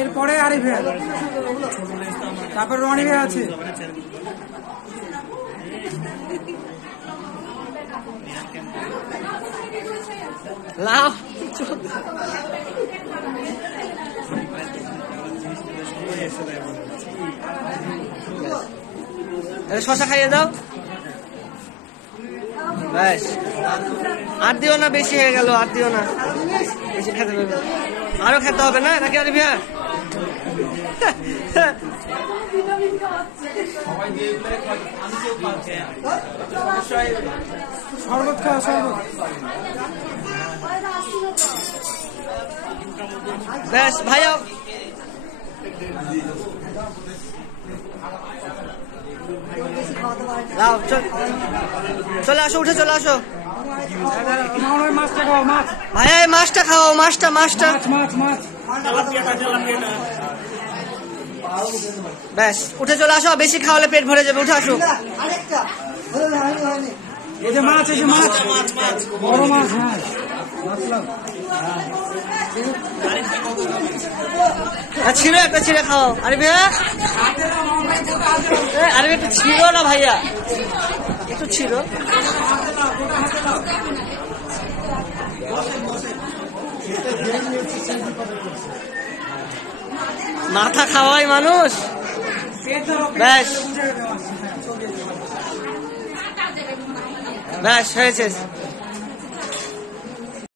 এরপরে আরিফ ভাই, তারপর রনি ভাই আছে। লাভ শশা খাইয়ে দাও। ব্যাস, আর দিও না, বেশি হয়ে গেল, আর দিও না, বেশি খেতে পারবে। আরো খেতে হবে না নাকি আরে ভাইয়া? শরবত খাওয়া, শরবত। ব্যাস ভাইয়া, চলে আসো, উঠে চলে আসো ভাইয়া। এই মাছটা খাও, মাছটা মাছটা ব্যাস, উঠে চলে আসো, বেশি খাওয়ালে পেট ভরে যাবে, উঠে আসো। মাছ, মাছ, বড় মাছ, ছিঁড়ো, একটা ছিঁড়ে খাও। আরে ভাইয়া, আরে একটু ছিঁড়ো না ভাইয়া, একটু ছিঁড়ো। মাথা খাওয়াই মানুষ। ব্যাস ব্যাস, হয়েছে।